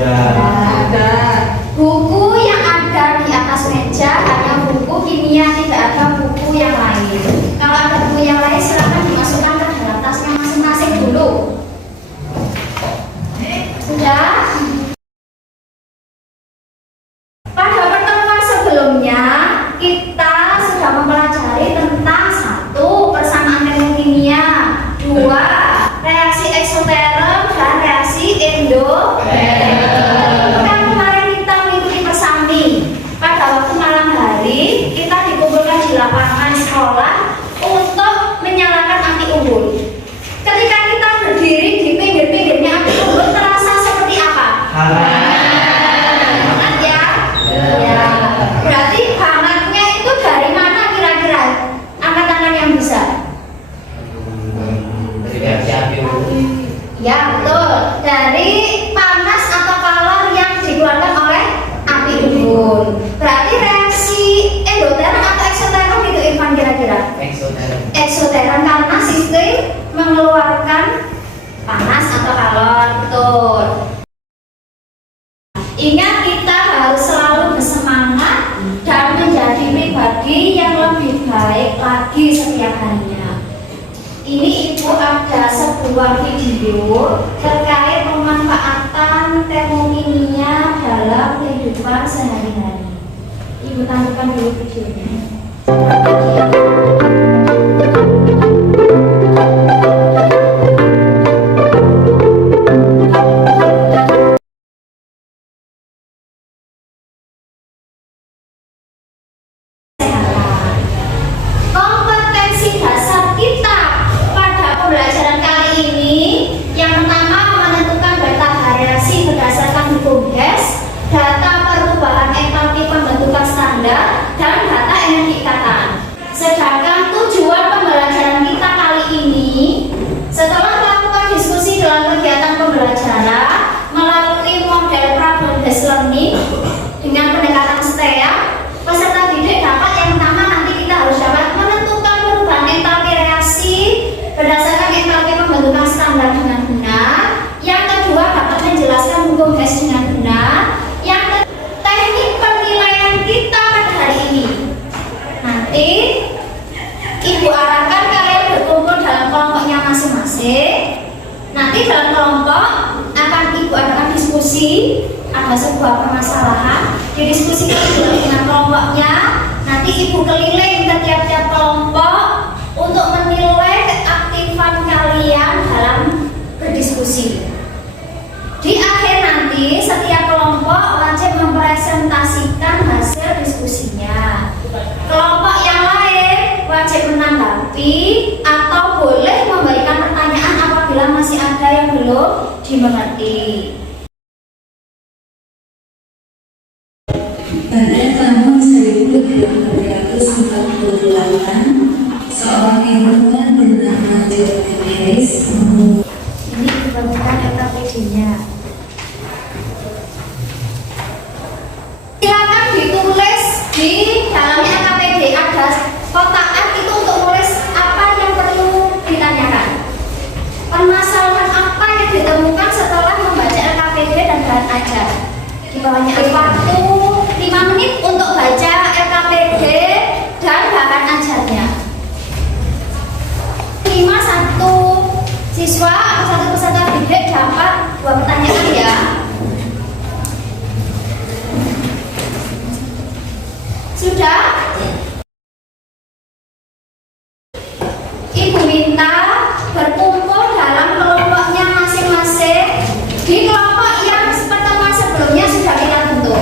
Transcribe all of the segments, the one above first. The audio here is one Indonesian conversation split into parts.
Ada. Buku yang ada di atas meja hanya buku kimia, tidak ada buku yang lain. Kalau ada buku yang lain silakan dimasukkan ke dalam tasnya masing-masing dulu. Sudah? Pada pertemuan sebelumnya kita sudah mempelajari tentang 1. Persamaan termokimia, 2. Reaksi eksoterm dan reaksi endoterm. Kan kemarin kita mengikuti persami. Pada waktu malam hari kita dikumpulkan di lapangan sekolah untuk menyalakan api unggun. Ketika kita berdiri di pinggir-pinggirnya api unggun terasa seperti apa? Hangat ya? Ya. Berarti hangatnya itu dari mana kira-kira? Angkat tangan yang bisa. Ya betul, dari panas atau kalor yang dikeluarkan oleh api unggun. Berarti reaksi endoterm atau eksoterm itu Irfan kira-kira? Eksoterm karena sistem mengeluarkan panas atau kalor, betul. Ingat kita harus selalu bersemangat dan menjadi pribadi yang lebih baik lagi setiap harinya. Ini Ibu ada sebuah video terkait pemanfaatan termokimia dalam kehidupan sehari-hari. Ibu tampilkan dulu videonya. Kompetensi dasar kita pada pembelajaran kali ini yang pertama menentukan data variasi berdasarkan hukum Hess, data perubahan entalpi pembentukan standar, dan data energi ikatan. Sedangkan tujuan pembelajaran kita kali ini setelah melakukan diskusi dalam kegiatan pembelajaran melalui model problem based learning dengan pendekatan STEA, peserta didik dapat yang pertama nanti kita harus dapat menentukan perubahan entalpi reaksi berdasarkan entalpi pembentukan standar dengan benar. Yang kedua dapat menjelaskan hukum Hess dengan benar. Yang ketiga teknik penilaian kita pada hari ini. Nanti Ibu arahkan kalian berkumpul dalam kelompoknya masing-masing. Nanti dalam kelompok akan Ibu adakan diskusi. Ada sebuah permasalahan didiskusikan dulu dengan kelompoknya. Nanti Ibu keliling ke tiap-tiap kelompok untuk menilai keaktifan kalian dalam berdiskusi. Di akhir nanti setiap kelompok wajib mempresentasikan hasil diskusinya. Kelompok yang lain wajib menanggapi atau boleh memberikan pertanyaan apabila masih ada yang belum dimengerti. Pada tahun 1848, seorang ilmuwan bernama John Harris Ini dibangunkan LKPD-nya. Silakan ditulis di dalamnya LKPD ada kotakan itu untuk nulis apa yang perlu ditanyakan. Permasalahan apa yang ditemukan setelah membaca LKPD dan bahan ajar. Di bawahnya waktu 5 menit untuk baca LKPD dan bahan ajarnya. 1 siswa atau 1 peserta didik dapat 2 pertanyaan ya. Sudah? Ibu minta berkumpul dalam kelompoknya masing-masing. Di kelompok yang pertemuan sebelumnya sudah kita bentuk.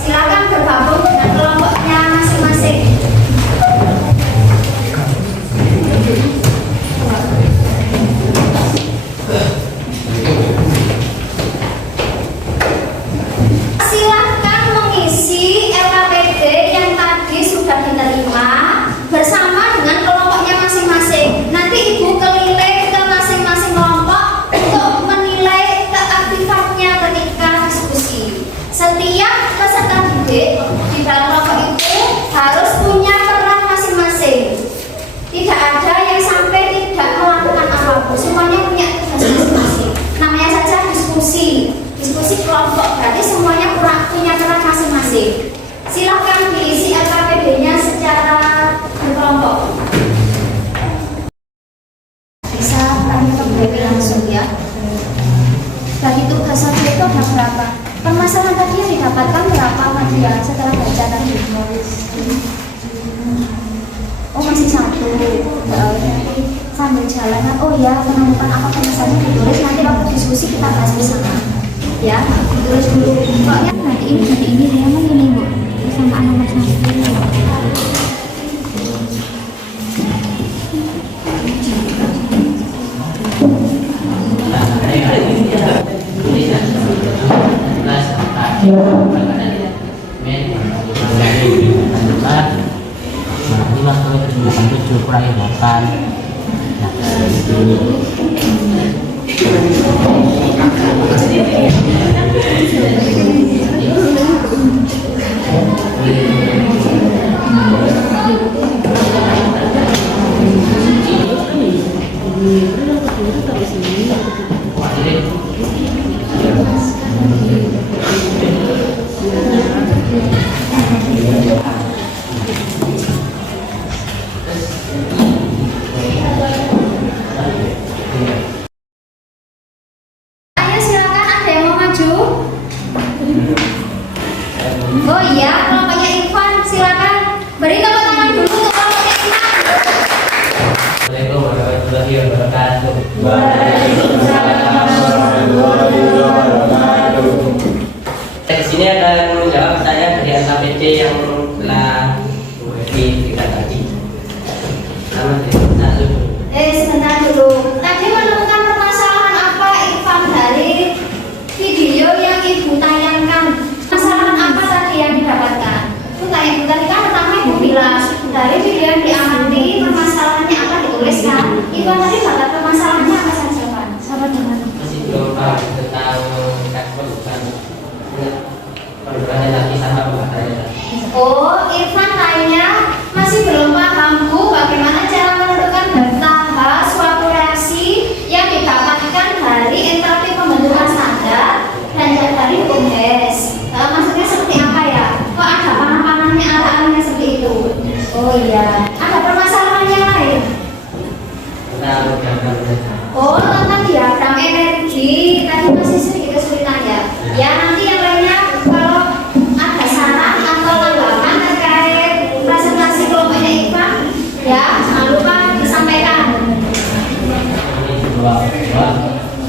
Silakan bergabung dengan kelompoknya masing-masing. Silahkan mengisi LKPD yang tadi sudah Bagi tugas satu itu ada berapa? Permasalahan tadi yang didapatkan berapa Nadia setelah baca tadi? Oh masih satu. Nanti sambil jalan. Oh ya, menemukan apa permasalahannya ditulis. Nanti waktu diskusi kita bahas bersama. Ya, tulis dulu. Pokoknya nanti ini dia kan ini Bu. Persamaan nomor 1. Ayo silakan, ada yang mau maju? Oh iya, kelompoknya Irfan silakan. Beri tepuk tangan dulu untuk kelompoknya Irfan. Assalamualaikum warahmatullahi wabarakatuh. Di sini akan menjawab pertanyaan dari LKPD yang telah diberikan tadi. Sebentar dulu. Tadi menemukan permasalahan apa Irfan dari video yang Ibu tayangkan? Permasalahan apa tadi yang didapatkan? Itu kayak Ibu tadi kan pertama Ibu bilang dari video yang diamati permasalahannya apa dituliskan. Irfan tadi dapat permasalahannya apa saja Pak? Sama dengan Masih belum paham tentang perubahan lagi sama pembahasannya. Oh, Irfan tanya masih belum paham Bu bagaimana cara menentukan data suatu reaksi yang didapatkan dari entalpi pembentukan standar dan dari hukum Hess. Maksudnya seperti apa ya? Kok ada panah-panahnya arah-arahnya seperti itu? Oh iya, ada permasalahan yang lain. Oh, tentang diagram energi tadi masih sedikit kesulitan ya. Ya nanti yang lainnya kalau ada saran atau tanggapan terkait presentasi kelompoknya Irfan, ya jangan lupa disampaikan.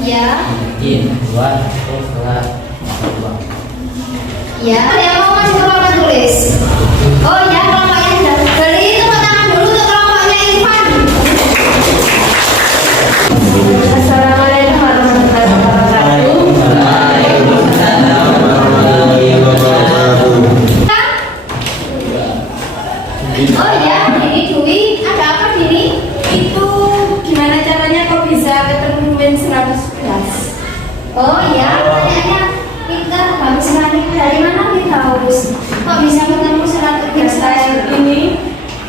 Ya. Ya, ada yang mau masuk kelompok tulis? Oh ya, kelompoknya beri tepuk tangan dulu untuk kelompoknya Irfan. Assalamualaikum warahmatullahi wabarakatuh. Oh ya, Dini Dwi, ada apa Dini? Itu gimana caranya kok bisa ketemu win 111? Oh ya, pertanyaannya pintar, bagus sekali. Dari mana kita harus? Kok bisa ketemu 111? Saya ini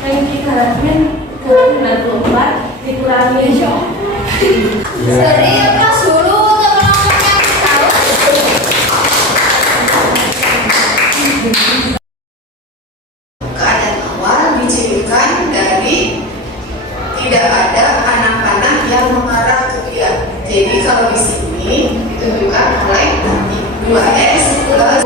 yang 3 win 94 dikurangi Seri kelas dulu untuk kelompoknya tahu. Keadaan awal dicirikan dari tidak ada panah-panah yang mengarah ke dia. Jadi kalau di sini ditunjukkan oleh 2S plus.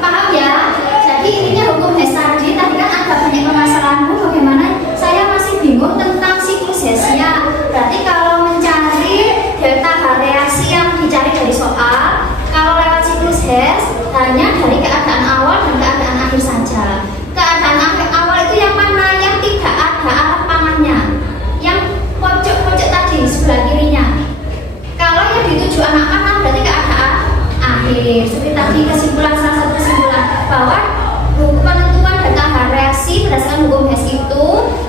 Paham ya? Jadi ininya hukum Hess tadi kan ada banyak permasalahan Bu, bagaimana saya masih bingung tentang siklus Hess-nya. Berarti kalau mencari delta H reaksi yang dicari dari soal, kalau lewat siklus Hess hanya dari keadaan awal dan keadaan akhir saja. Keadaan akhir awal itu yang mana? Yang tidak ada arah panahnya, yang pojok-pojok tadi sebelah kirinya. Kalau yang dituju anak panah berarti keadaan akhir. Seperti tadi kesimpulan, salah satu kesimpulan bahwa penentuan data H reaksi berdasarkan hukum Hess itu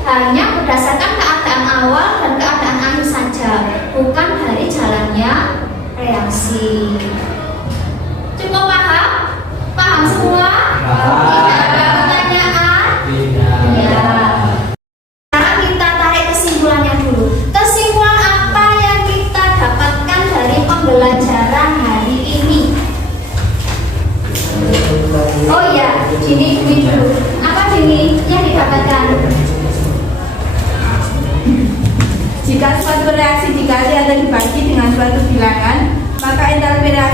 hanya berdasarkan keadaan awal dan keadaan akhir saja, bukan dari jalannya reaksi. Cukup paham? Paham semua? Tidak ada pertanyaan? Ya. Sekarang kita tarik kesimpulannya dulu. Kesimpulan apa yang kita dapatkan dari pembelajaran hari ini? Oh ya, Dini dulu. Apa Dini yang didapatkan? Jika suatu reaksi dikali atau dibagi dengan suatu bilangan, maka entalpi reaksi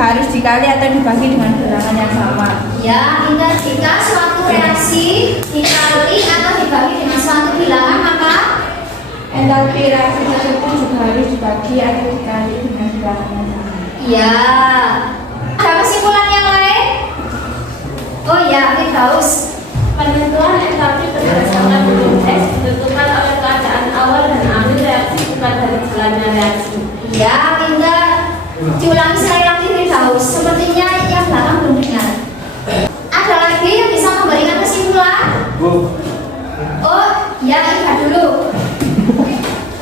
harus dikali atau dibagi dengan bilangan yang sama. Ya, jika suatu reaksi dikali atau dibagi dengan suatu bilangan maka Entalpi reaksi tersebut juga harus dibagi atau dikali dengan bilangan yang sama. ya. Ada kesimpulan yang lain? Oh ya, Firdaus. Penentuan entalpi berdasarkan hukum Hess ditentukan oleh keadaan awal dan akhir reaksi, bukan dari jalannya reaksi. Ya, pintar. Diulangi sekali lagi Firdaus. Sepertinya yang belakang belum dengar. Ada lagi yang bisa memberikan kesimpulan? Bu, Oh, ya, Iva dulu.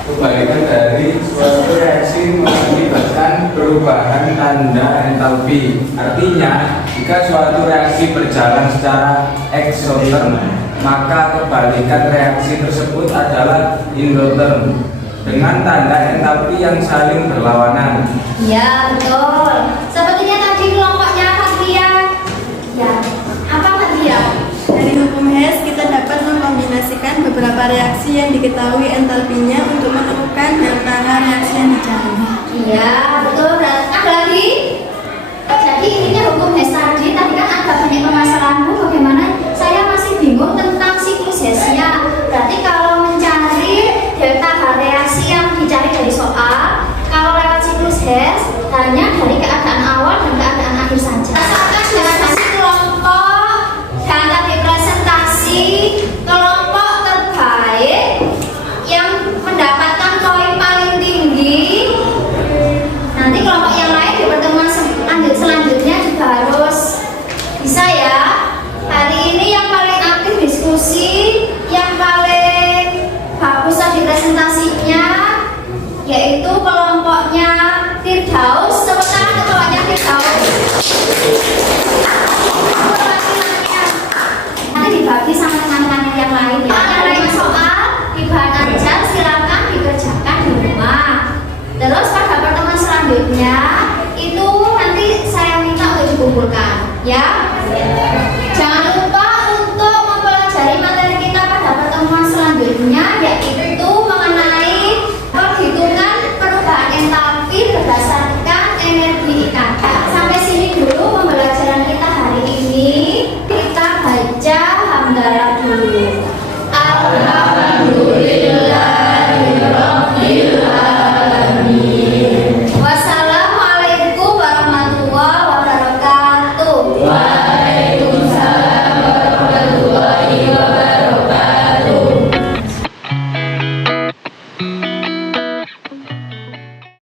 kebalikan dari suatu reaksi mengakibatkan perubahan tanda entalpi. Artinya, jika suatu reaksi berjalan secara eksoterm, maka kebalikan reaksi tersebut adalah endoterm dengan tanda entalpi yang saling berlawanan. Ya, betul. Sepertinya tadi kelompoknya Fatria. Ya, apa Fatria? Dari hukum Hess kita dapat mengkombinasikan beberapa reaksi yang diketahui entalpinya untuk menemukan delta reaksi yang dicari. Iya, betul. Dan ada lagi? Jadi intinya hukum Hess tadi kan ada banyak permasalahan Bu, bagaimana saya masih bingung tentang siklus Hess-nya. Berarti kalau mencari delta H reaksi yang dicari dari soal, kalau lewat siklus Hess hanya dari keadaan awal dan keadaan akhir saja. Asalkan diatasi kelompok dan representasi kelompok terbaik yang mendapatkan poin paling tinggi. Nanti kelompok yang lain di pertemuan selanjutnya juga harus bisa ya. Hari ini yang paling aktif diskusi, yang paling bagus tadi presentasinya yaitu kelompoknya Firdaus. Sementara ketuanya Firdaus. Nanti dibagi sama teman-teman yang lain ya. Yang lain soal dibahan aja, silakan dikerjakan di rumah. Terus pada pertemuan selanjutnya itu nanti saya minta untuk dikumpulkan ya.